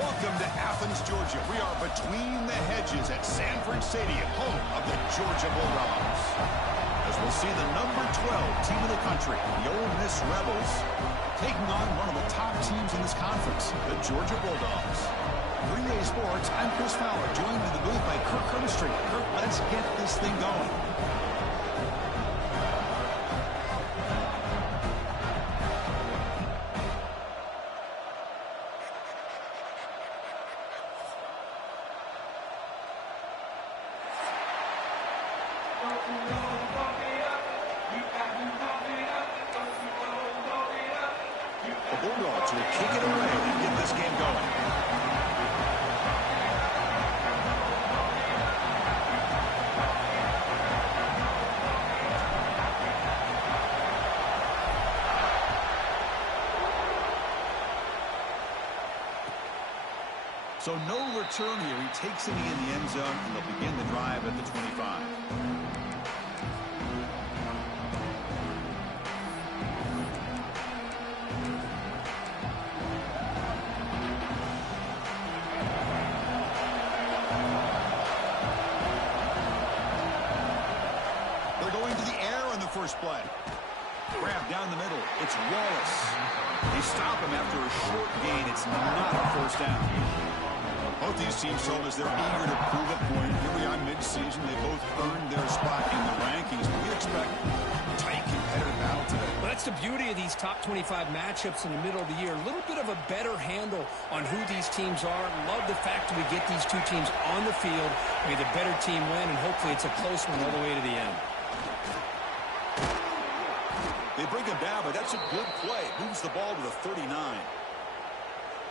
Welcome to Athens, Georgia. We are between the hedges at Sanford Stadium, home of the Georgia Bulldogs. As we'll see the number 12 team in the country, the Ole Miss Rebels, taking on one of the top teams in this conference, the Georgia Bulldogs. 3A Sports, I'm Chris Fowler, joined in the booth by Kirk Curtis. Kirk, let's get this thing going. The Bulldogs will kick it away and get this game going. So no return here. He takes it in the end zone, and they'll begin the drive at the 25. They're going to the air on the first play. Grab down the middle. It's Wallace. They stop him after a short gain. It's not a first down. Both these teams told us they're eager to prove a point. Here we are mid-season. They both earned their spot in the rankings. But we expect a tight, competitive battle today. Well, that's the beauty of these top 25 matchups in the middle of the year. A little bit of a better handle on who these teams are. Love the fact that we get these two teams on the field. May the better team win, and hopefully it's a close one all the way to the end. They bring him down, but that's a good play. Moves the ball to the 39.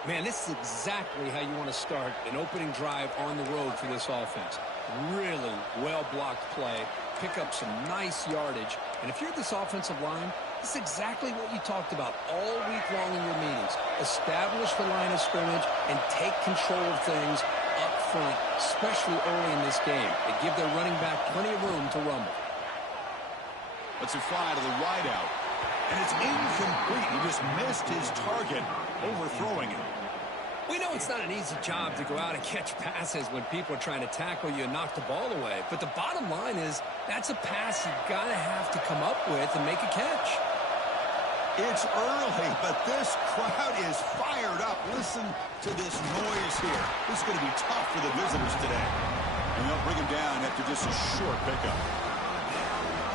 Man, this is exactly how you want to start an opening drive on the road for this offense. Really well-blocked play. Pick up some nice yardage. And if you're this offensive line, this is exactly what you talked about all week long in your meetings. Establish the line of scrimmage and take control of things up front, especially early in this game. They give their running back plenty of room to rumble. Let's it fly to the wideout. And it's incomplete. He just missed his target, overthrowing it. We know it's not an easy job to go out and catch passes when people are trying to tackle you and knock the ball away. But the bottom line is that's a pass you've got to have to come up with and make a catch. It's early, but this crowd is fired up. Listen to this noise here. This is going to be tough for the visitors today. And they'll bring him down after just a short pickup.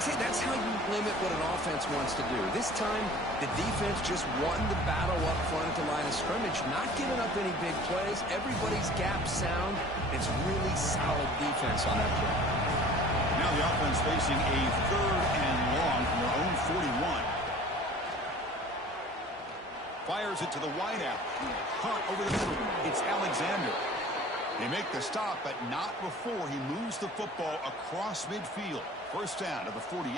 See, that's how you limit what an offense wants to do. This time, the defense just won the battle up front at the line of scrimmage, not giving up any big plays. Everybody's gap sound. It's really solid defense on that play. Now the offense facing a 3rd and long from their own 41. Fires it to the wideout. Hunt over the middle. It's Alexander. They make the stop, but not before he moves the football across midfield. First down to the 48.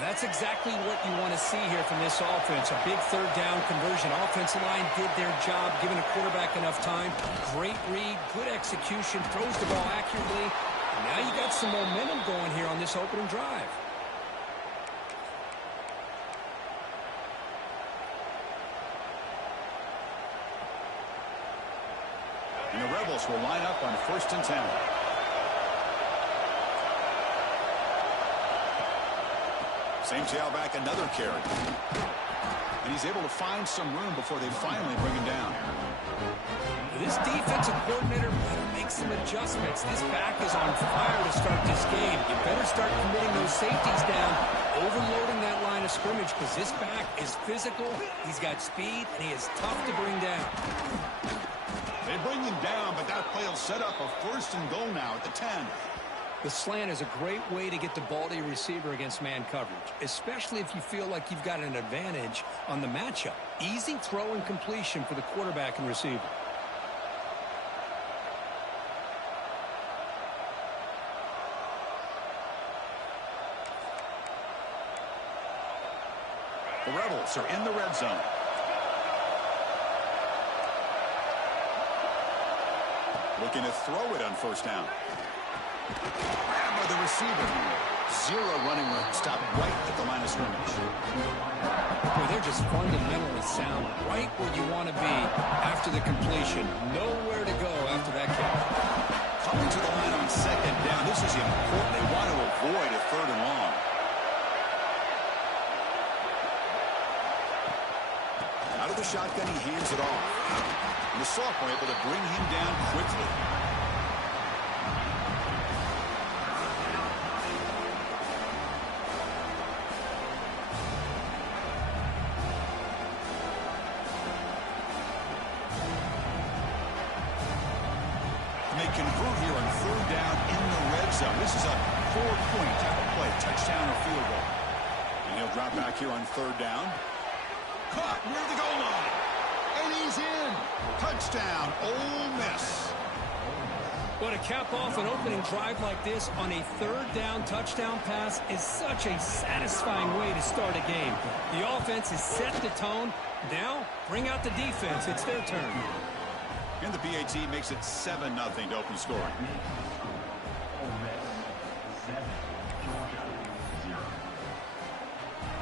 That's exactly what you want to see here from this offense. A big 3rd down conversion. Offensive line did their job, giving the quarterback enough time. Great read, good execution, throws the ball accurately. And now you got some momentum going here on this opening drive. And the Rebels will line up on 1st and 10. Same tailback, another carry. And he's able to find some room before they finally bring him down. This defensive coordinator better make some adjustments. This back is on fire to start this game. You better start committing those safeties down, overloading that line of scrimmage, because this back is physical, he's got speed, and he is tough to bring down. They bring him down, but that play will set up a 1st and goal now at the 10. The slant is a great way to get the ball to your receiver against man coverage, especially if you feel like you've got an advantage on the matchup. Easy throw and completion for the quarterback and receiver. The Rebels are in the red zone. Looking to throw it on 1st down. Grabbed by the receiver. Zero running room. Stop right at the line of scrimmage. Boy, they're just fundamentally sound. Right where you want to be after the completion. Nowhere to go after that kick. Coming to the line on second down. This is important. They want to avoid a third and long. Out of the shotgun, he hands it off. And the sophomore able to bring him down quickly. They convert here on third down in the red zone. This is a 4-point type of play, touchdown or field goal. And he'll drop back here on third down. Caught near the goal line. And he's in. Touchdown, Ole Miss. But to cap off an opening drive like this on a third down touchdown pass is such a satisfying way to start a game. The offense has set the tone. Now, bring out the defense. It's their turn. And the PAT makes it 7-0 to open scoring.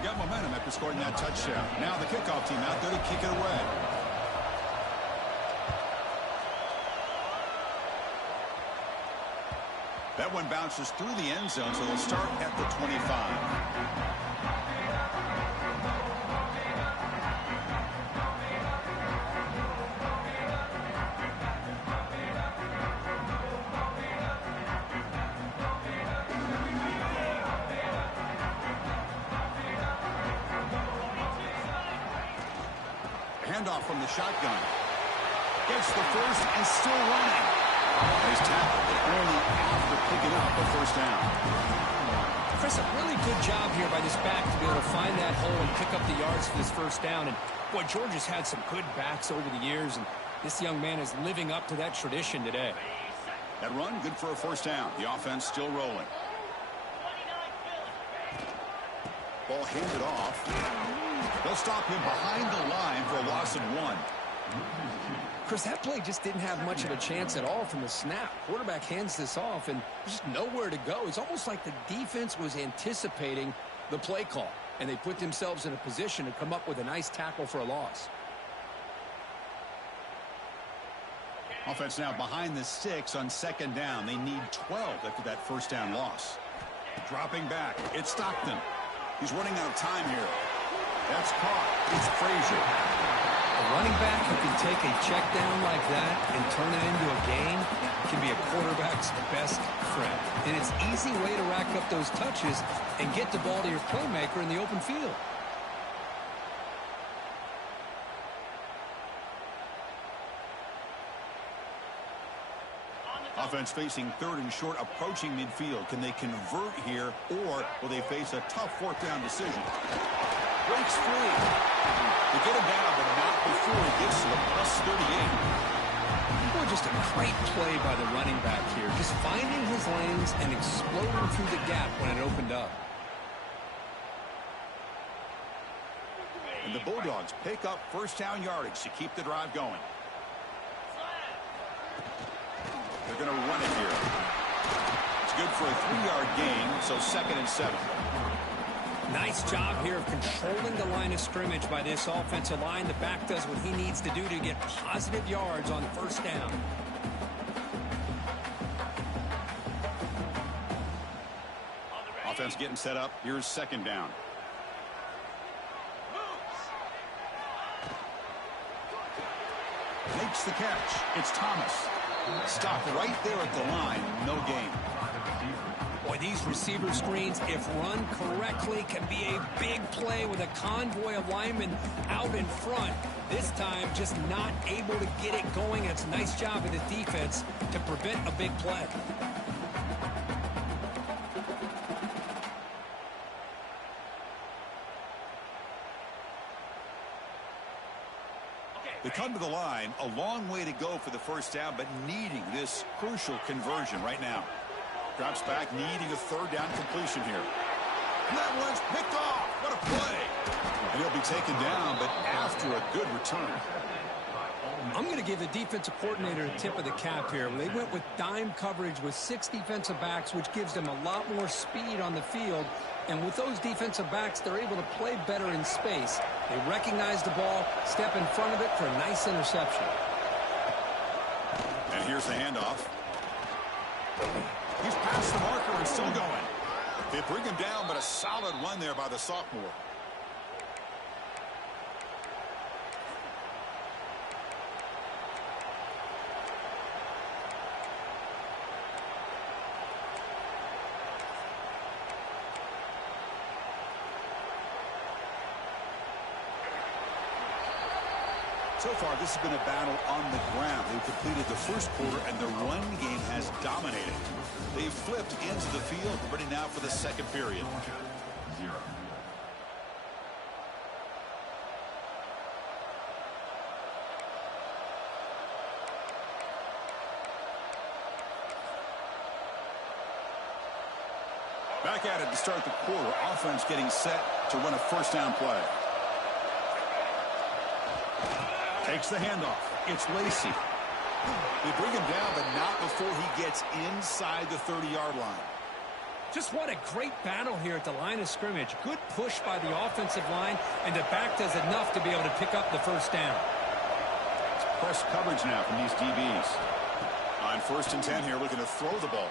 Got momentum after scoring that touchdown. Now the kickoff team out there to kick it away. That one bounces through the end zone, so they'll start at the 25. Handoff from the shotgun. Gets the first and still running. Nice tackle, but only after picking up a first down. Chris, a really good job here by this back to be able to find that hole and pick up the yards for this first down. And, boy, Georgia's had some good backs over the years, and this young man is living up to that tradition today. That run, good for a first down. The offense still rolling. Ball handed off. They'll stop him behind the line for a loss of 1. Chris, that play just didn't have much of a chance at all from the snap. Quarterback hands this off, and there's just nowhere to go. It's almost like the defense was anticipating the play call, and they put themselves in a position to come up with a nice tackle for a loss. Offense now behind the 6 on second down. They need 12 after that first down loss. Dropping back. It's Stockton. He's running out of time here. That's caught. It's Frazier. A running back who can take a check down like that and turn it into a gain can be a quarterback's best friend. And it's an easy way to rack up those touches and get the ball to your playmaker in the open field. Offense facing third and short, approaching midfield. Can they convert here, or will they face a tough fourth down decision? Breaks free. They get him down, but not before he gets to the +38. Boy, just a great play by the running back here. Just finding his lanes and exploding through the gap when it opened up. And the Bulldogs pick up first down yardage to keep the drive going. They're going to run it here. It's good for a 3-yard gain, so 2nd and 7. Nice job here of controlling the line of scrimmage by this offensive line. The back does what he needs to do to get positive yards on first down. Offense getting set up. Here's second down. Makes the catch. It's Thomas. Stopped right there at the line. No gain. Boy, these receiver screens, if run correctly, can be a big play with a convoy of linemen out in front. This time, just not able to get it going. It's a nice job of the defense to prevent a big play. They come to the line, a long way to go for the first down, but needing this crucial conversion right now. Drops back, needing a third down completion here. And that one's picked off. What a play. And he'll be taken down, but after a good return. I'm going to give the defensive coordinator a tip of the cap here. They went with dime coverage with 6 defensive backs, which gives them a lot more speed on the field. And with those defensive backs, they're able to play better in space. They recognize the ball, step in front of it for a nice interception. And here's the handoff. He's past the marker and still going. They bring him down, but a solid run there by the sophomore. So far, this has been a battle on the ground. They've completed the first quarter, and the run game has dominated. They've flipped into the field, ready now for the second period. Back at it to start the quarter. Offense getting set to run a first down play. Takes the handoff. It's Lacey. They bring him down, but not before he gets inside the 30-yard line. Just what a great battle here at the line of scrimmage. Good push by the offensive line, and the back does enough to be able to pick up the first down. It's press coverage now from these DBs. On 1st and 10 here, looking to throw the ball.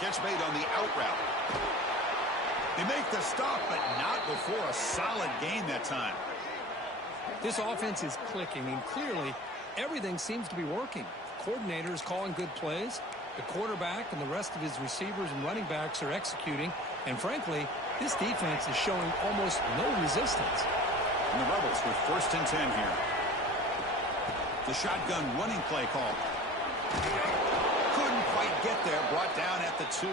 Catch made on the out route. They make the stop, but not before a solid gain that time. This offense is clicking, and clearly everything seems to be working. The coordinator is calling good plays. The quarterback and the rest of his receivers and running backs are executing. And frankly, this defense is showing almost no resistance. And the Rebels with 1st and 10 here. The shotgun running play call. Couldn't quite get there. Brought down at the 2.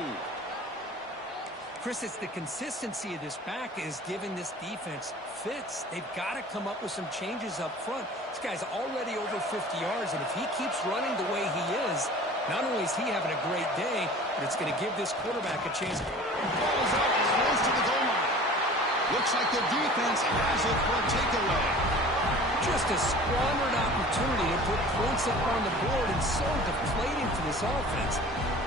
Chris, it's the consistency of this back is giving this defense fits. They've got to come up with some changes up front. This guy's already over 50 yards, and if he keeps running the way he is, not only is he having a great day, but it's going to give this quarterback a chance. Ball is out, close to the goal line. Looks like the defense has it for a takeaway. Just a squandered opportunity to put points up on the board, and so deflating for this offense.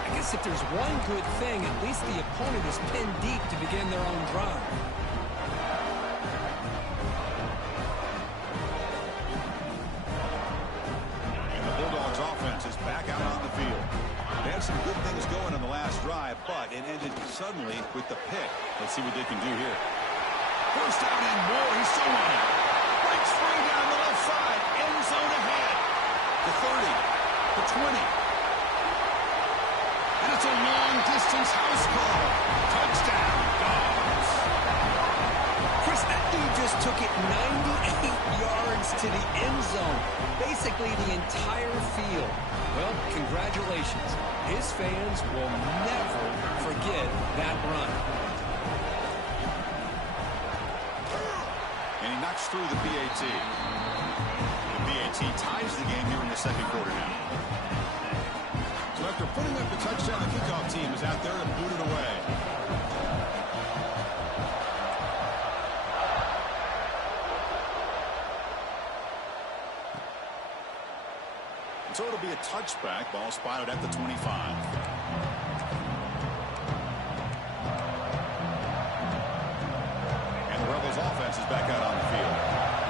I guess if there's one good thing, at least the opponent is pinned deep to begin their own drive. And the Bulldogs offense is back out on the field. They had some good things going in the last drive, but it ended suddenly with the pick. Let's see what they can do here. First down and more. He's still running. Breaks free down the left side. End zone ahead. The 30. The 20. And it's a long-distance house call. Touchdown, Dogs. Chris, that dude just took it 98 yards to the end zone. Basically the entire field. Well, congratulations. His fans will never forget that run. And he knocks through the PAT. The PAT ties the game here in the second quarter now. So after putting up the touchdown, the kickoff team is out there and booted away. And so it'll be a touchback. Ball spotted at the 25. And the Rebels offense is back out on the field.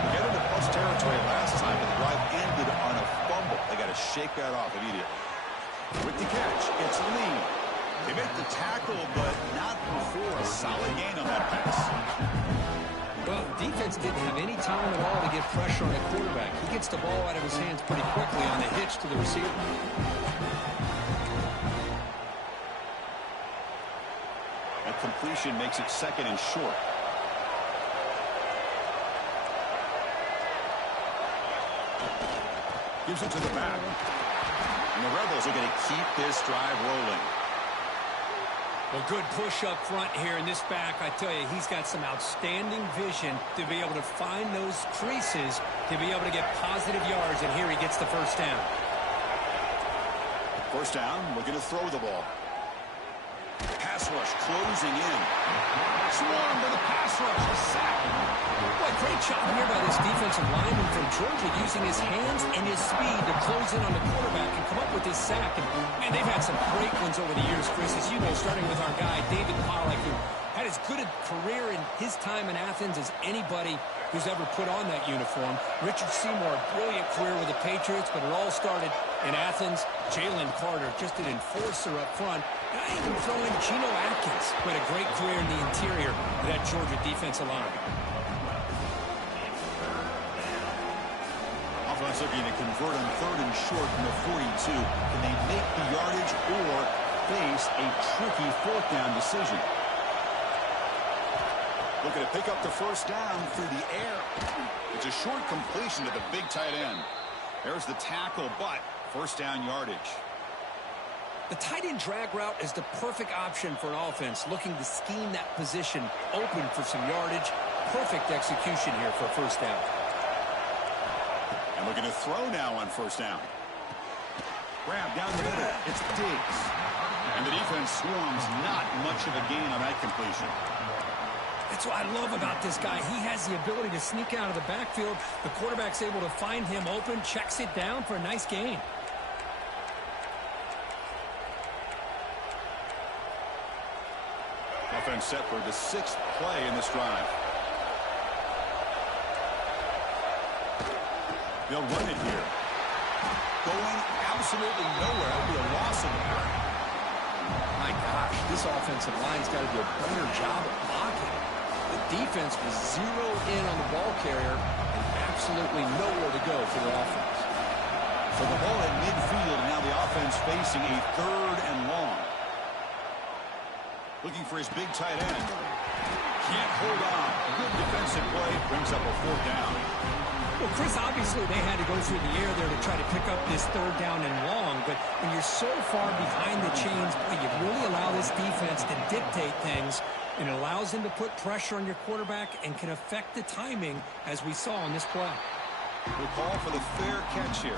We get into plus territory last time, but the drive ended on a fumble. They got to shake that off immediately. With the catch, it's Lee. They make the tackle, but not before a solid gain on that pass. Well, defense didn't have any time at all to get pressure on a quarterback. He gets the ball out of his hands pretty quickly on the hitch to the receiver. That completion makes it 2nd and short. Gives it to the back. And the Rebels are going to keep this drive rolling. Well, good push up front here in this back. I tell you, he's got some outstanding vision to be able to find those creases, to be able to get positive yards, and here he gets the first down. First down, we're going to throw the ball. pass rush closing in. Swarm to the pass rush. A sack. Boy, great job here by this defensive lineman from Georgia using his hands and his speed to close in on the quarterback and come up with this sack. And, man, they've had some great ones over the years, Chris, as you know, starting with our guy, David Pollack, who had as good a career in his time in Athens as anybody who's ever put on that uniform. Richard Seymour, a brilliant career with the Patriots, but it all started in Athens. Jalen Carter, just an enforcer up front. And I even throw in Geno Atkins, who had a great career in the interior of that Georgia defensive line. Offense looking to convert on 3rd and short from the 42. Can they make the yardage or face a tricky 4th down decision? Looking to pick up the first down through the air. It's a short completion to the big tight end. There's the tackle, but first down yardage. The tight end drag route is the perfect option for an offense looking to scheme that position open for some yardage. Perfect execution here for a first down. And looking to throw now on first down. Grab down the middle. It's Diggs. And the defense swarms. Not much of a gain on that completion. That's what I love about this guy. He has the ability to sneak out of the backfield. The quarterback's able to find him open, checks it down for a nice gain. Offense set for the 6th play in this drive. They'll run it here. Going absolutely nowhere. That'll be a loss of the yard. My gosh, this offensive line's got to do a better job of blocking. The defense was zeroed in on the ball carrier and absolutely nowhere to go for the offense. So the ball at midfield, and now the offense facing a 3rd and long. Looking for his big tight end. Can't hold on. Good defensive play. Brings up a 4th down. Well, Chris, obviously they had to go through the air there to try to pick up this 3rd down and long, but when you're so far behind the chains, boy, you really allow this defense to dictate things, and it allows them to put pressure on your quarterback and can affect the timing, as we saw on this play. We'll call for the fair catch here.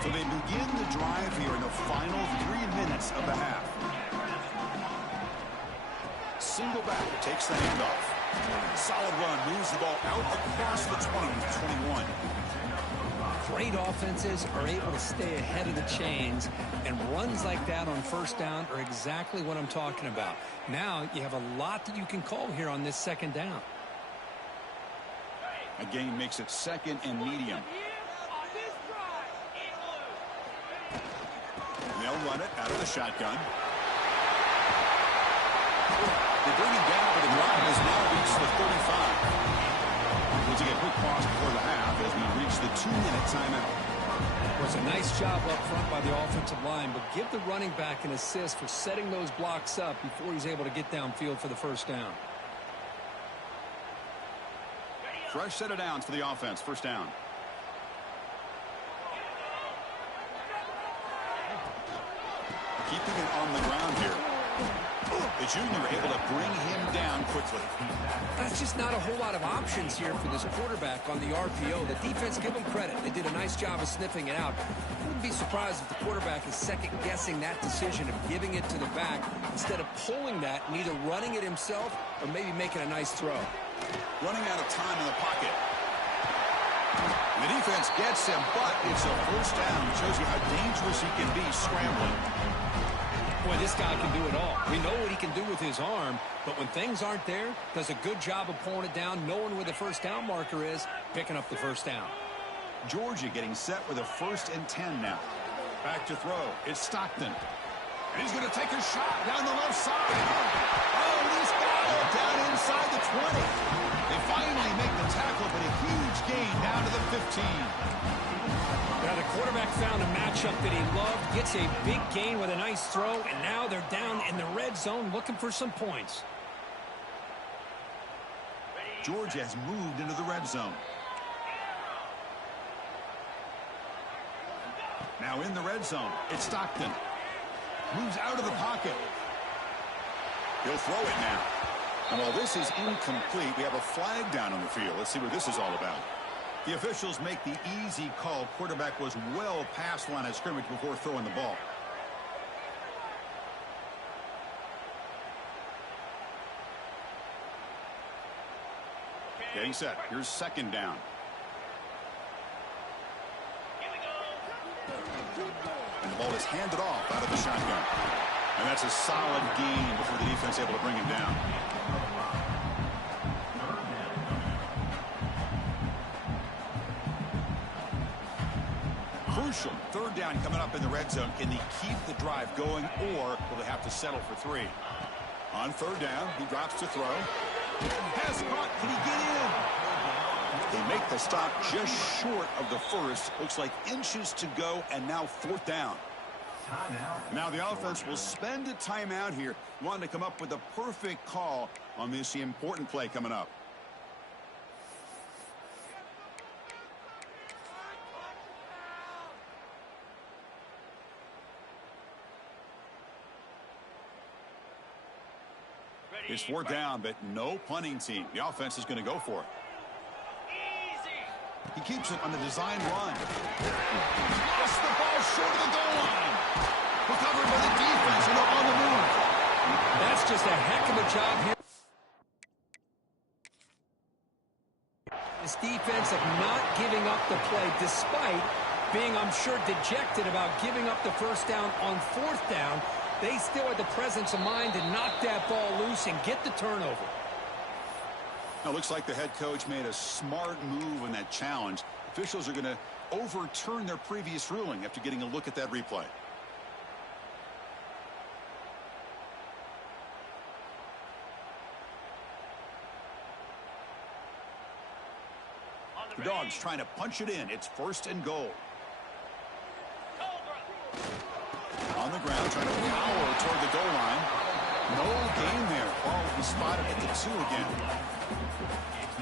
So they begin the drive here in the final 3 minutes of the half. Single back, takes the handoff. Solid run, moves the ball out across the 20 to 21. Great offenses are able to stay ahead of the chains, and runs like that on first down are exactly what I'm talking about. Now you have a lot that you can call here on this 2nd down. A gain makes it 2nd and medium. They'll run it out of the shotgun. They bring it down, but the drive has now reached the 35. We'll take a quick pause before the half as we reach the 2-minute timeout. It was a nice job up front by the offensive line, but give the running back an assist for setting those blocks up before he's able to get downfield for the first down. Fresh set of downs for the offense. First down. Keeping it on the ground here. The junior able to bring him down quickly. That's just not a whole lot of options here for this quarterback on the RPO. The defense, give them credit. They did a nice job of sniffing it out. I wouldn't be surprised if the quarterback is second-guessing that decision of giving it to the back instead of pulling that and either running it himself or maybe making a nice throw. Running out of time in the pocket. The defense gets him, but it's a first down. Shows you how dangerous he can be scrambling. Boy, this guy can do it all. We know what he can do with his arm, but when things aren't there, does a good job of pulling it down, knowing where the first down marker is, picking up the first down. Georgia getting set with a 1st and 10 now. Back to throw. It's Stockton. And he's going to take a shot down the left side. Oh, he's got it down inside the 20. They finally make the tackle, but a huge gain down to the 15. Now the quarterback found a matchup that he loved, gets a big gain with a nice throw, and now they're down in the red zone looking for some points. Georgia has moved into the red zone. Now in the red zone, it's Stockton. Moves out of the pocket. He'll throw it now. And while this is incomplete, we have a flag down on the field. Let's see what this is all about. The officials make the easy call. Quarterback was well past line of scrimmage before throwing the ball. Getting set. Here's second down. And the ball is handed off out of the shotgun. And that's a solid gain before the defense able to bring him down. Crucial. Third down coming up in the red zone. Can he keep the drive going, or will they have to settle for 3? On third down, he drops to throw. Pass caught. Can he get in? They make the stop just short of the first. Looks like inches to go, and now fourth down. Now the offense will spend a timeout here, wanting to come up with the perfect call on this important play coming up. It's fourth down, but no punting team. The offense is going to go for it. He keeps it on the design run. Lost the ball short of the goal line. Recovered by the defense, and they're on the move. That's just a heck of a job here. This defense of not giving up the play, despite being, I'm sure, dejected about giving up the first down on fourth down. They still had the presence of mind to knock that ball loose and get the turnover. Now, it looks like the head coach made a smart move in that challenge. Officials are going to overturn their previous ruling after getting a look at that replay. The Dogs trying to punch it in. It's first and goal. On the ground, trying to power toward the goal line. No gain there. Ball will be spotted at the 2 again.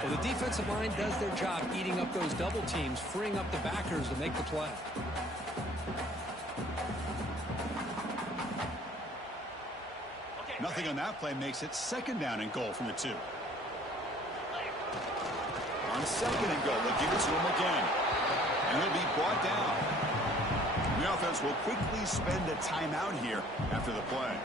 Well, the defensive line does their job eating up those double teams, freeing up the backers to make the play. Nothing on that play makes it second down and goal from the 2. On second and goal, they'll give it to him again. And he'll be brought down. The offense will quickly spend a timeout here after the play.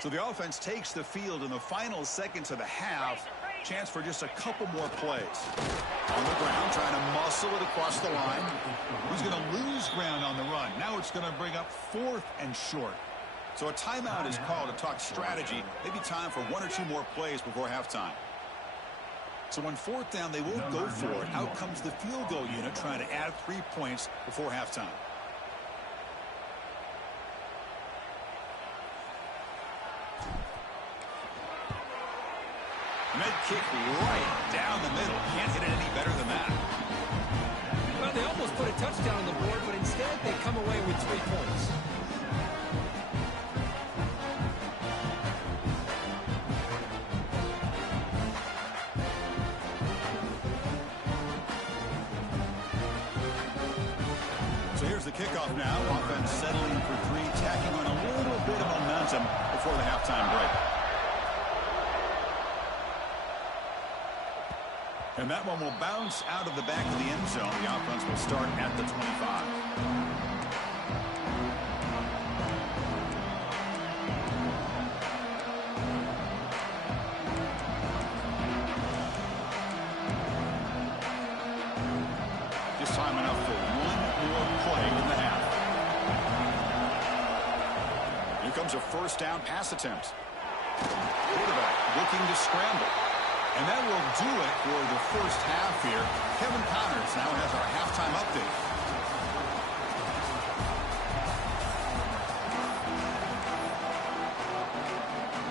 So the offense takes the field in the final seconds of the half. Chance for just a couple more plays. On the ground, trying to muscle it across the line. He's going to lose ground on the run. Now it's going to bring up fourth and short. So a timeout is called to talk strategy. Maybe time for 1 or 2 more plays before halftime. So on fourth down, they won't go for it. Out comes the field goal unit trying to add 3 points before halftime. Med kick right down the middle. Can't hit it any better than that. Well, they almost put a touchdown on the board, but instead they come away with 3 points. So here's the kickoff now. Offense settling for 3, tacking on a little bit of momentum before the halftime break. And that one will bounce out of the back of the end zone. The offense will start at the 25. Just time enough for 1 more play in the half. Here comes a first down pass attempt. Quarterback looking to scramble. And that will do it for the first half here. Kevin Connors now has our halftime update.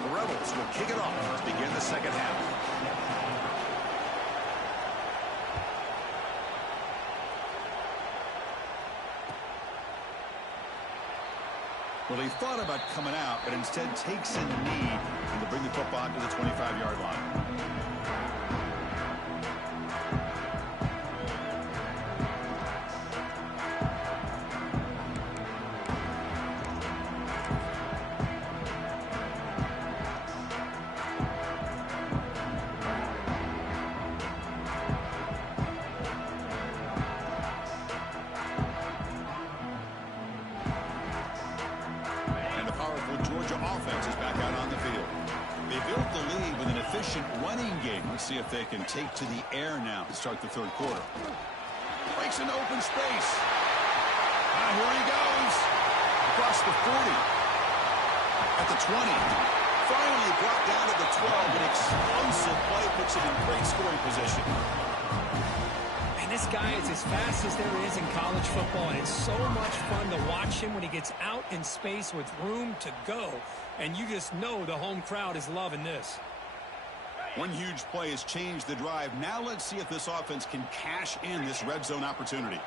The Rebels will kick it off to begin the second half. Well, he thought about coming out, but instead takes a knee to bring the football to the 25-yard line. Let's see if they can take to the air now to start the third quarter. Breaks into open space. Here he goes. Across the 40. At the 20. Finally brought down to the 12. An explosive play puts him in great scoring position. And this guy is as fast as there is in college football, and it's so much fun to watch him when he gets out in space with room to go. And you just know the home crowd is loving this. One huge play has changed the drive. Now let's see if this offense can cash in this red zone opportunity.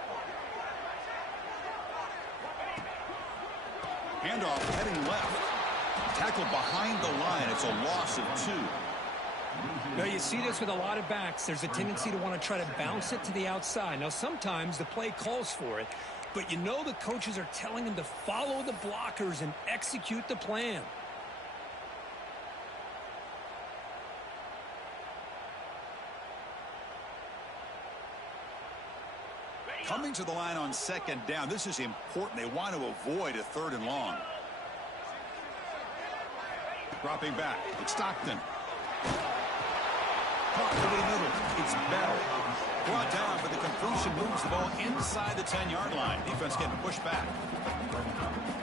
Handoff heading left. Tackle behind the line. It's a loss of 2. Now you see this with a lot of backs. There's a tendency to want to try to bounce it to the outside. Now sometimes the play calls for it, but you know the coaches are telling them to follow the blockers and execute the plan. Coming to the line on second down. This is important. They want to avoid a 3rd and long. Dropping back. It's Stockton. Caught over the middle. It's Bell. Brought down, but the completion moves the ball inside the 10-yard line. Defense getting pushed back.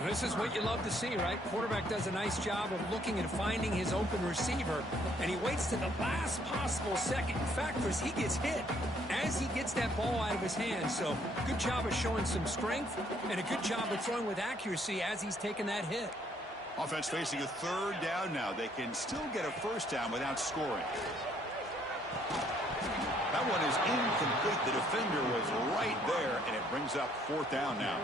This is what you love to see, right? Quarterback does a nice job of looking and finding his open receiver, and he waits to the last possible second. In fact, Chris, he gets hit as he gets that ball out of his hands. So good job of showing some strength and a good job of throwing with accuracy as he's taking that hit. Offense facing a 3rd down now. They can still get a 1st down without scoring. That one is incomplete. The defender was right there, and it brings up 4th down now.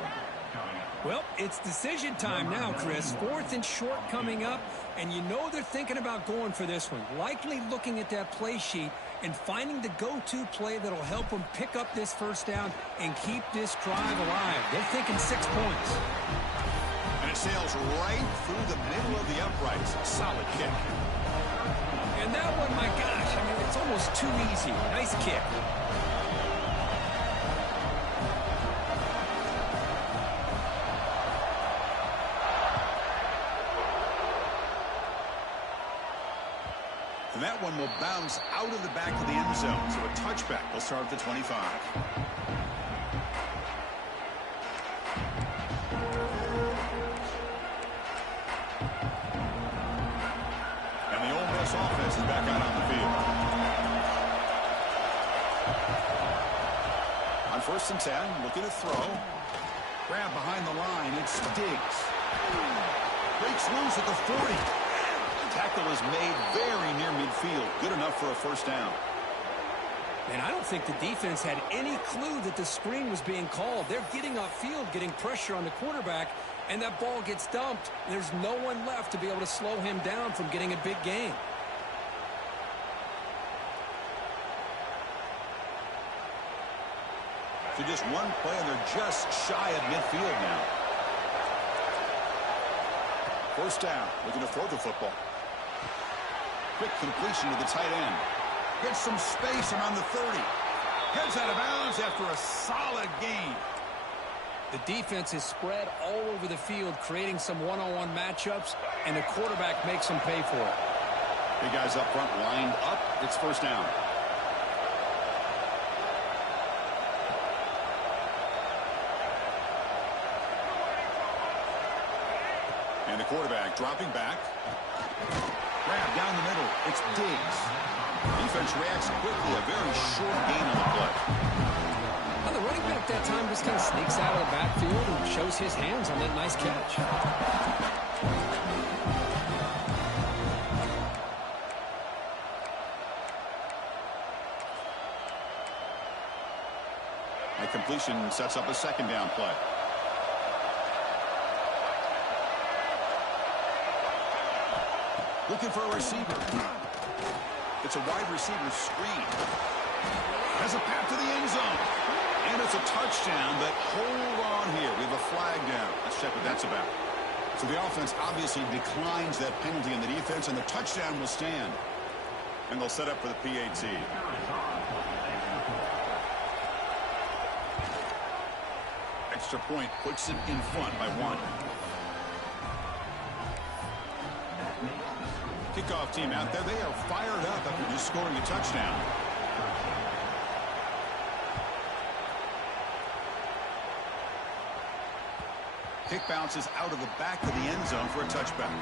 Well, it's decision time now, Chris. 4th and short coming up, and you know they're thinking about going for this one. Likely looking at that play sheet and finding the go-to play that'll help them pick up this 1st down and keep this drive alive. They're thinking 6 points. And it sails right through the middle of the uprights. Solid kick. And that one, my gosh, I mean, it's almost too easy. Nice kick. And that one will bounce out of the back of the end zone. So a touchback will start at the 25. And the Ole Miss offense is back out on the field. On 1st and 10, looking to throw. Grab behind the line. It's Diggs. Breaks loose at the 40. Tackle is made very near midfield. Good enough for a 1st down. And I don't think the defense had any clue that the screen was being called. They're getting upfield, getting pressure on the quarterback, and that ball gets dumped. And there's no one left to be able to slow him down from getting a big gain. So just one play, and they're just shy of midfield now. 1st down, looking to throw the football. Quick completion to the tight end. Gets some space around the 30. Heads out of bounds after a solid gain. The defense is spread all over the field, creating some one-on-one matchups, and the quarterback makes them pay for it. Big guys up front lined up. It's 1st down. And the quarterback dropping back. Grab down the middle. It's Diggs. Defense reacts quickly. A very short gain on the play. Well, the running back that time just kind of sneaks out of the backfield and shows his hands on that nice catch. And completion sets up a 2nd down play. Looking for a receiver. It's a wide receiver screen. Has a path to the end zone. And it's a touchdown, but hold on here. We have a flag down. Let's check what that's about. So the offense obviously declines that penalty in the defense, and the touchdown will stand. And they'll set up for the PAT. Extra point puts it in front by 1. Kickoff team out there. They are fired up after just scoring a touchdown. Kick bounces out of the back of the end zone for a touchback.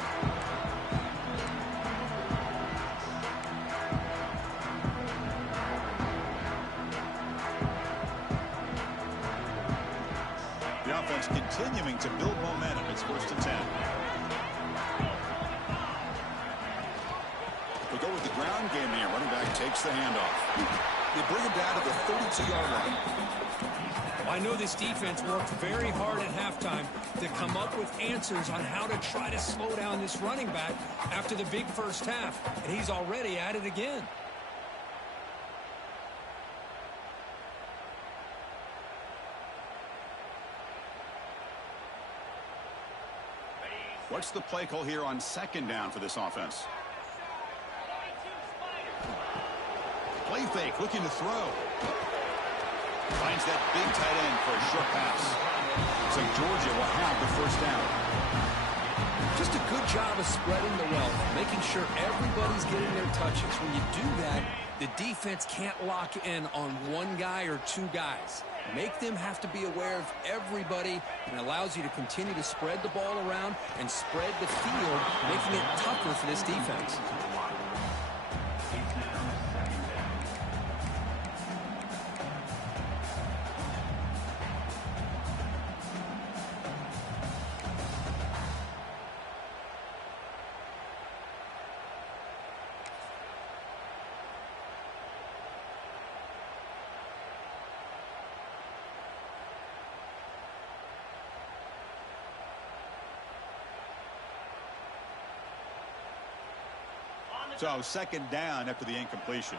The offense continuing to build momentum. It's 1st and 10. They go with the ground game here. Running back takes the handoff. They bring him down to the 32-yard line. I know this defense worked very hard at halftime to come up with answers on how to try to slow down this running back after the big first half, and he's already at it again. What's the play call here on 2nd down for this offense? Play fake, looking to throw. Finds that big tight end for a short pass. Looks like Georgia will have the 1st down. Just a good job of spreading the wealth, making sure everybody's getting their touches. When you do that, the defense can't lock in on one guy or 2 guys. Make them have to be aware of everybody, and allows you to continue to spread the ball around and spread the field, making it tougher for this defense. So 2nd down after the incompletion.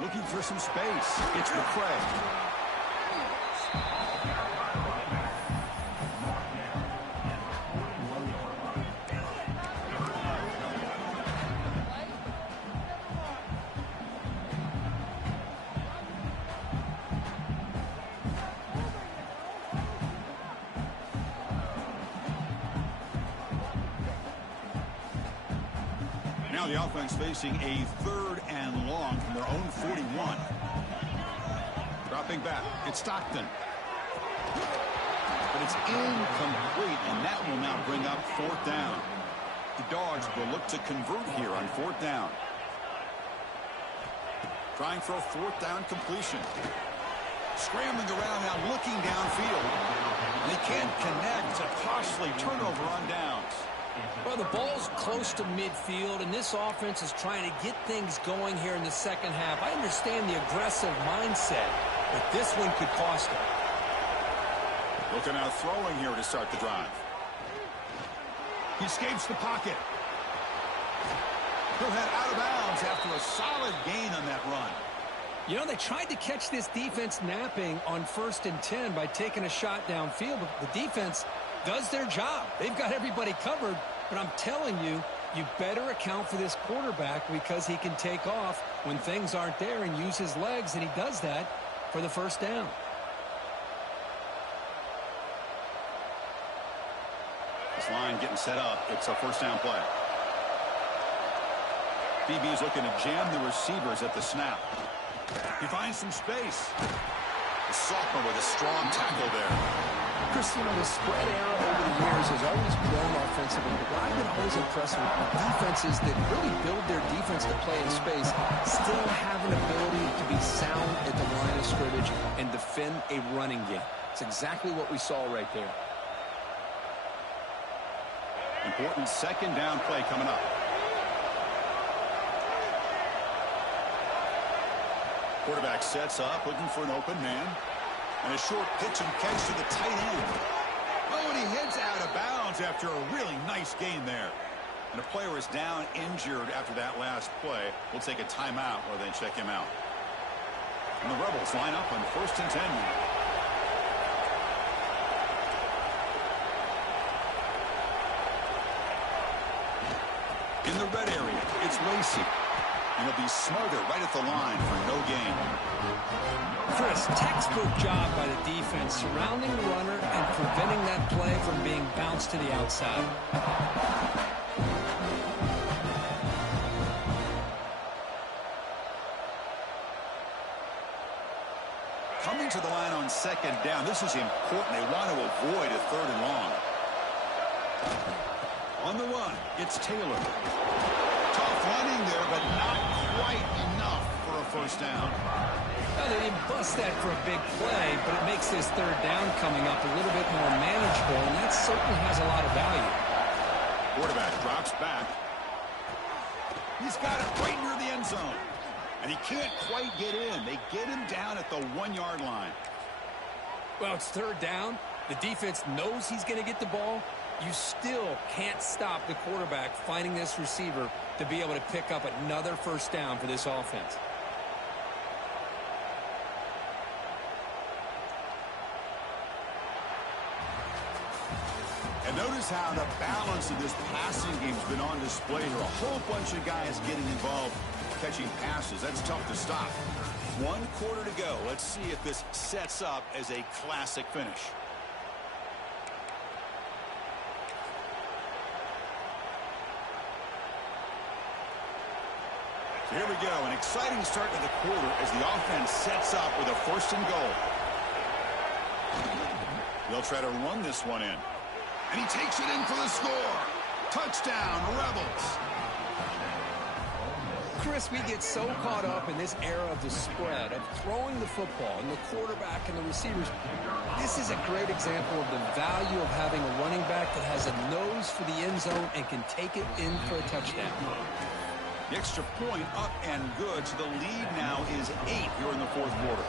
Looking for some space. It's McCray. Now the offense facing a 3rd and long from their own 41. Dropping back. It's Stockton. But it's incomplete, and that will now bring up 4th down. The Dogs will look to convert here on 4th down. Trying for a 4th down completion. Scrambling around now, looking downfield. And he can't connect. A costly turnover on downs. Well, the ball's close to midfield, and this offense is trying to get things going here in the 2nd half. I understand the aggressive mindset, but this one could cost them. Looking out throwing here to start the drive. He escapes the pocket. He'll head out of bounds after a solid gain on that run. You know, they tried to catch this defense napping on 1st and 10 by taking a shot downfield, but the defense does their job. They've got everybody covered, but I'm telling you, you better account for this quarterback because he can take off when things aren't there and use his legs, and he does that for the 1st down. This line getting set up. It's a 1st down play. BB's looking to jam the receivers at the snap. He finds some space. The sophomore with a strong tackle there. Chris, you know, the spread era over the years has always grown offensively, but what I've been always impressed with defenses that really build their defense to play in space still have an ability to be sound at the line of scrimmage and defend a running game. It's exactly what we saw right there. Important 2nd down play coming up. Quarterback sets up, looking for an open man. And a short pitch and catch to the tight end. Oh, and he heads out of bounds. yards after a really nice gain there. And a player is down injured after that last play. We'll take a timeout while they check him out. And the Rebels line up on 1st and 10 now. In the red area, it's Lacey. And he'll be smothered right at the line for no gain. Chris, textbook job by the defense surrounding the runner and preventing that play from being bounced to the outside. Coming to the line on 2nd down. This is important. They want to avoid a 3rd and long. On the run, it's Taylor. Tough running there, but not quite enough for a 1st down. Well, they didn't bust that for a big play, but it makes this 3rd down coming up a little bit more manageable, and that certainly has a lot of value. Quarterback drops back. He's got it right near the end zone. And he can't quite get in. They get him down at the 1-yard line. Well, it's 3rd down. The defense knows he's going to get the ball. You still can't stop the quarterback finding this receiver to be able to pick up another 1st down for this offense. And notice how the balance of this passing game's been on display here. A whole bunch of guys getting involved catching passes. That's tough to stop. 1 quarter to go. Let's see if this sets up as a classic finish. Here we go. An exciting start to the quarter as the offense sets up with a 1st and goal. They'll try to run this one in. And he takes it in for the score. Touchdown, Rebels. Chris, we get so caught up in this era of the spread, of throwing the football, and the quarterback and the receivers. This is a great example of the value of having a running back that has a nose for the end zone and can take it in for a touchdown. The extra point up and good. So the lead now is 8 here in the 4th quarter.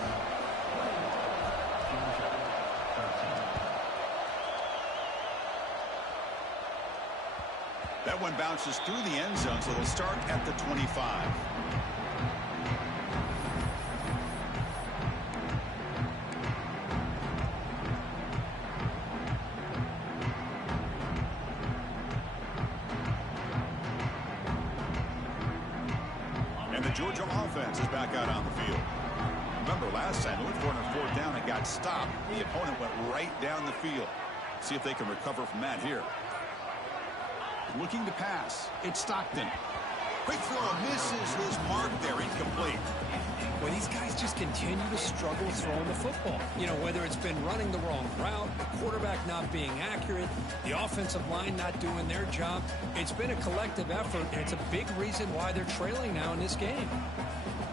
That one bounces through the end zone, so they'll start at the 25. And the Georgia offense is back out on the field. Remember last time, they went for it on 4th down and got stopped. The opponent went right down the field. See if they can recover from that here. Looking to pass. It's Stockton. Quick throw misses his mark there. Incomplete. Well, these guys just continue to struggle throwing the football. You know, whether it's been running the wrong route, the quarterback not being accurate, the offensive line not doing their job. It's been a collective effort, and it's a big reason why they're trailing now in this game.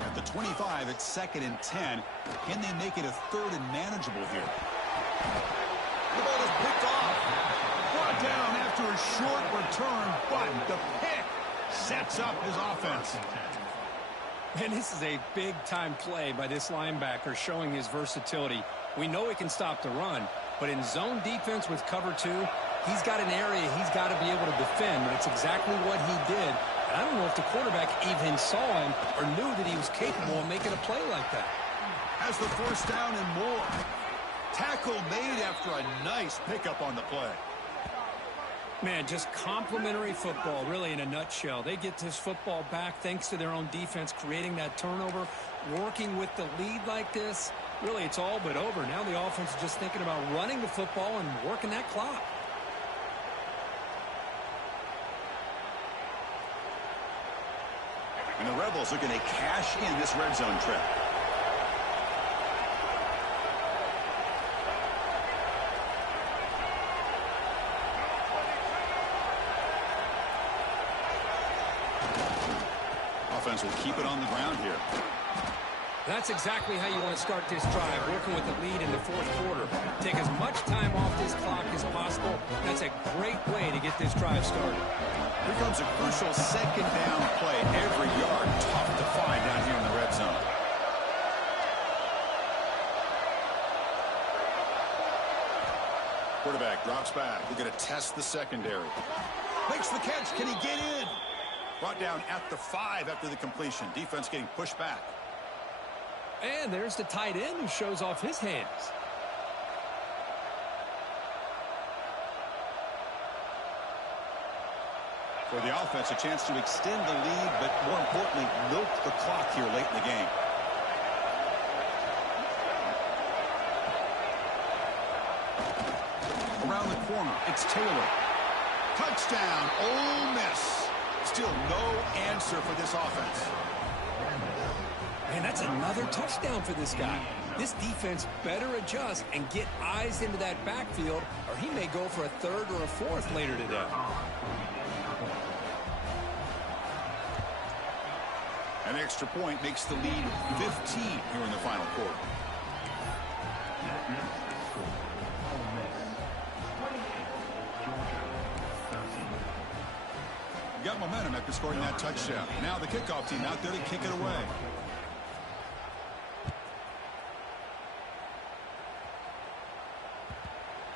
At the 25, it's 2nd and 10. Can they make it a 3rd and manageable here? The ball is picked off. Brought down after a short return, but the pick sets up his offense. And this is a big-time play by this linebacker showing his versatility. We know he can stop the run, but in zone defense with cover 2, he's got an area he's got to be able to defend, and it's exactly what he did. And I don't know if the quarterback even saw him or knew that he was capable of making a play like that. Has the 1st down and more. Tackle made after a nice pickup on the play. Man, just complimentary football, really, in a nutshell. They get this football back thanks to their own defense, creating that turnover, working with the lead like this. Really, it's all but over. Now the offense is just thinking about running the football and working that clock. And the Rebels are going to cash in this red zone trip. Offense will keep it on the ground here. That's exactly how you want to start this drive, working with the lead in the 4th quarter. Take as much time off this clock as possible. That's a great way to get this drive started. Here comes a crucial 2nd down play. Every yard tough to find down here in the red zone. Quarterback drops back. We're going to test the secondary. Makes the catch. Can he get in? Brought down at the 5 after the completion. Defense getting pushed back. And there's the tight end who shows off his hands. For the offense, a chance to extend the lead, but more importantly, milk the clock here late in the game. Around the corner, it's Taylor. Touchdown, Ole Miss. Still no answer for this offense. Man, that's another touchdown for this guy. This defense better adjust and get eyes into that backfield, or he may go for a 3rd or a 4th later today. An extra point makes the lead 15 here in the final quarter. Got momentum after scoring that touchdown. Now the kickoff team out there to kick it away.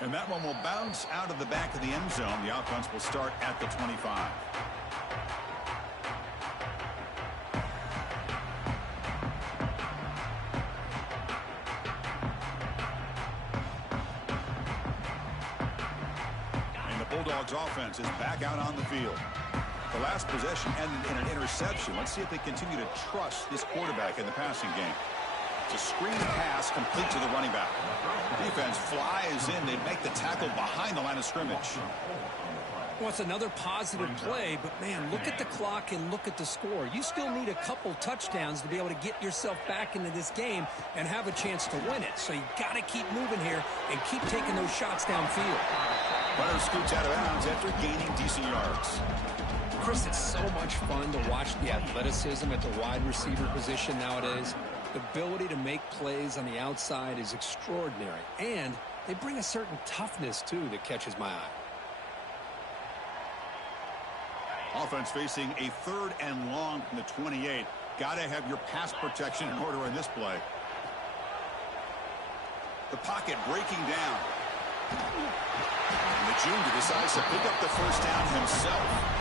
And that one will bounce out of the back of the end zone. The offense will start at the 25. And the Bulldogs offense is back out on the field. The last possession ended in an interception. Let's see if they continue to trust this quarterback in the passing game. It's a screen pass complete to the running back. Defense flies in. They make the tackle behind the line of scrimmage. Well, it's another positive play, but, man, look at the clock and look at the score. You still need a couple touchdowns to be able to get yourself back into this game and have a chance to win it. So you got to keep moving here and keep taking those shots downfield. Runner scoots out of bounds after gaining decent yards. Chris, it's so much fun to watch the athleticism at the wide receiver position nowadays. The ability to make plays on the outside is extraordinary, and they bring a certain toughness, too, that catches my eye. Offense facing a 3rd and long from the 28. Got to have your pass protection in order in this play. The pocket breaking down. And the junior decides to pick up the first down himself.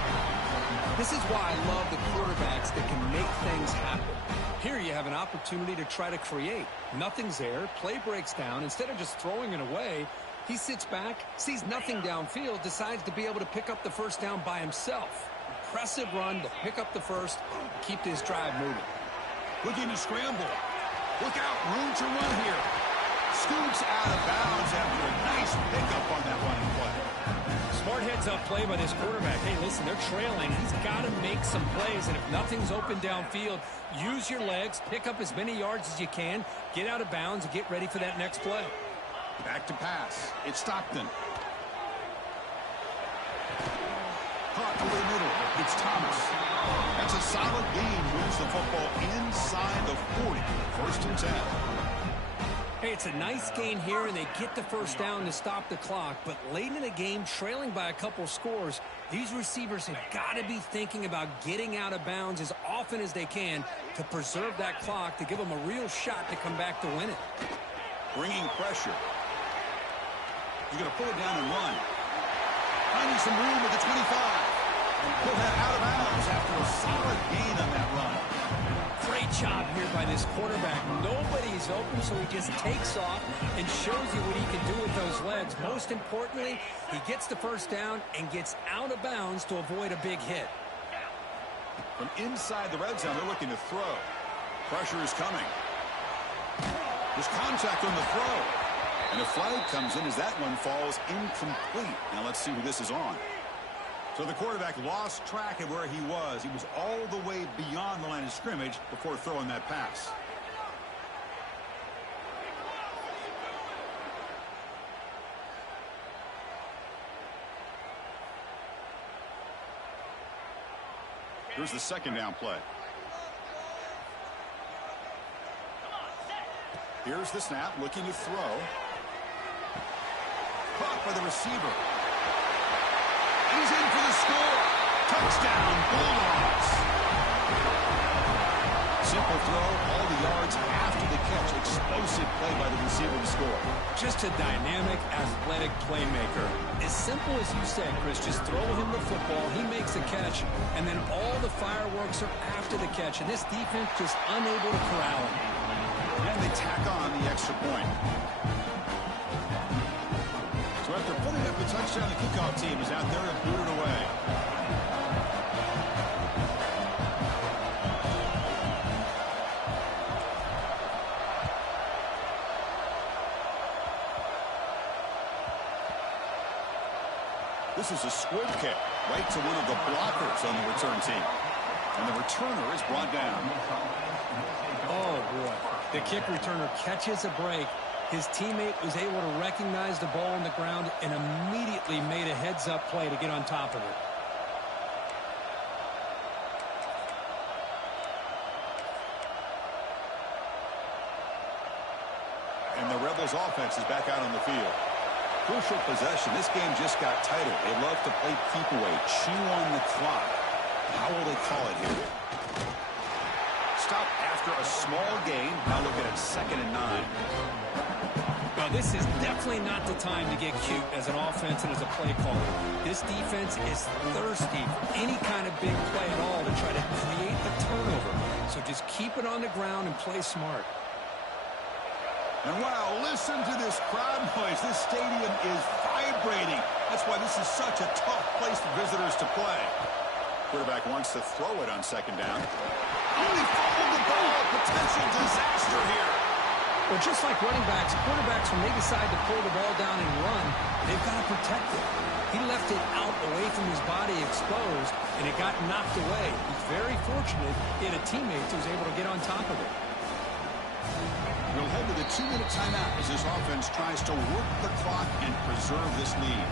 This is why I love the quarterbacks that can make things happen. Here you have an opportunity to try to create. Nothing's there. Play breaks down. Instead of just throwing it away, he sits back, sees nothing downfield, decides to be able to pick up the first down by himself. Impressive run to pick up the first, keep this drive moving. Looking to scramble. Look out, room to run here. Scoots out of bounds after a nice pickup on that running play. Smart heads-up play by this quarterback. Hey, listen, they're trailing. He's got to make some plays, and if nothing's open downfield, use your legs, pick up as many yards as you can, get out of bounds, and get ready for that next play. Back to pass. It's Stockton. Caught over the middle. It's Thomas. That's a solid gain. Moves the football inside the 40. 1st and 10. Hey, it's a nice gain here, and they get the first down to stop the clock. But late in the game, trailing by a couple scores, these receivers have got to be thinking about getting out of bounds as often as they can to preserve that clock, to give them a real shot to come back to win it. Bringing pressure. He's going to pull it down and run. Finding some room at the 25. He'll head out of bounds after a solid gain on that run. Great job here by this quarterback. Nobody's open, so he just takes off and shows you what he can do with those legs. Most importantly, he gets the first down and gets out of bounds to avoid a big hit. From inside the red zone, they're looking to throw. Pressure is coming. There's contact on the throw. And a flag comes in as that one falls incomplete. Now let's see who this is on. So the quarterback lost track of where he was. He was all the way beyond the line of scrimmage before throwing that pass. Here's the 2nd down play. Here's the snap, looking to throw. Caught by the receiver. He's in for the score. Touchdown, Bulldogs. Simple throw, all the yards after the catch. Explosive play by the receiver to score. Just a dynamic, athletic playmaker. As simple as you said, Chris, just throw him the football, he makes a catch, and then all the fireworks are after the catch. And this defense just unable to corral him. And they tack on the extra point. So after putting up a touchdown, the kickoff team is out there to boot it away. This is a squib kick right to one of the blockers on the return team. And the returner is brought down. Oh, boy. The kick returner catches a break. His teammate was able to recognize the ball on the ground and immediately made a heads-up play to get on top of it. And the Rebels offense is back out on the field. Crucial possession. This game just got tighter. They love to play keep away, chew on the clock. How will they call it here? Stop after a small gain. Now looking at 2nd and 9. Well, this is definitely not the time to get cute as an offense and as a play caller. This defense is thirsty for any kind of big play at all to try to create a turnover. So just keep it on the ground and play smart. And wow, listen to this crowd noise. This stadium is vibrating. That's why this is such a tough place for visitors to play. Quarterback wants to throw it on 2nd down. Oh, he fumbled the ball. Potential disaster here. Well, just like running backs, quarterbacks, when they decide to pull the ball down and run, they've got to protect it. He left it out away from his body exposed, and it got knocked away. He's very fortunate he had a teammate who was able to get on top of it. We'll head to the 2-minute timeout as this offense tries to work the clock and preserve this lead.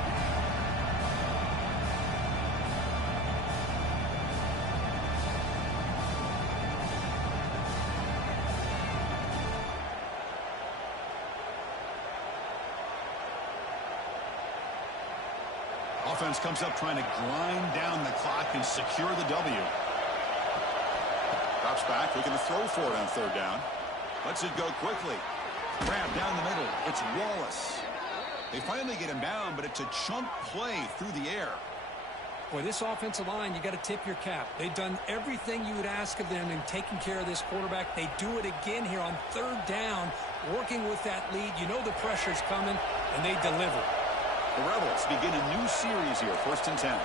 Offense comes up trying to grind down the clock and secure the W. Drops back, looking to throw for it on 3rd down. Lets it go quickly. Grab down the middle. It's Wallace. They finally get him down, but it's a chunk play through the air. Boy, this offensive line, you got to tip your cap. They've done everything you would ask of them in taking care of this quarterback. They do it again here on 3rd down, working with that lead. You know the pressure's coming, and they deliver. The Rebels begin a new series here, 1st and 10.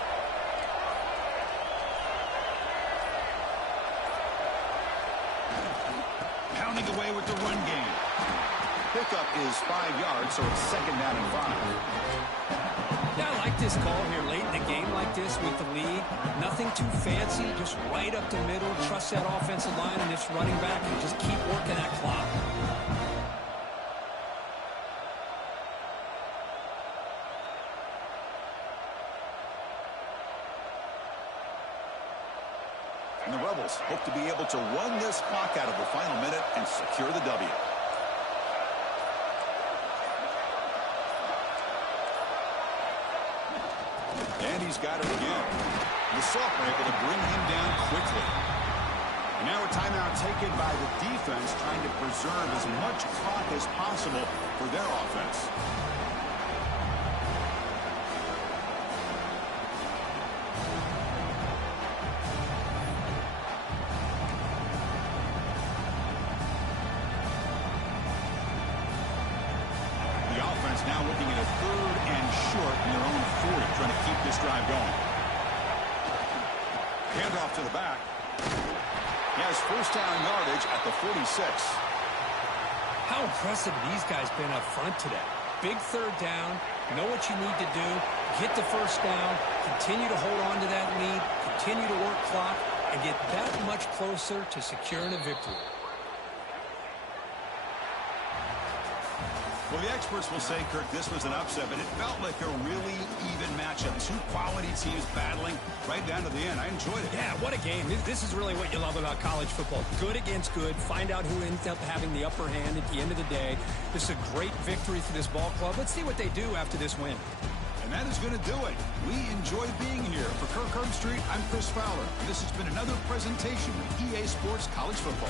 Pounding away with the run game. Pickup is 5 yards, so it's 2nd down and 5. Yeah, I like this call here late in the game like this with the lead. Nothing too fancy, just right up the middle. Trust that offensive line and this running back and just keep working that clock. And the Rebels hope to be able to run this clock out of the final minute and secure the W. And he's got it again. The Soft were able to bring him down quickly. And now a timeout taken by the defense trying to preserve as much clock as possible for their offense. Now looking at a 3rd and short in their own 40, trying to keep this drive going. Handoff to the back. He has 1st down yardage at the 46. How impressive these guys been up front today. Big 3rd down, know what you need to do, get the 1st down, continue to hold on to that lead, continue to work clock, and get that much closer to securing a victory. Well, the experts will say, Kirk, this was an upset, but it felt like a really even matchup. 2 quality teams battling right down to the end. I enjoyed it. Yeah, what a game. This is really what you love about college football. Good against good. Find out who ends up having the upper hand at the end of the day. This is a great victory for this ball club. Let's see what they do after this win. And And that is going to do it. We enjoy being here. For Kirk Herbstreit, I'm Chris Fowler. And this has been another presentation of EA Sports College Football.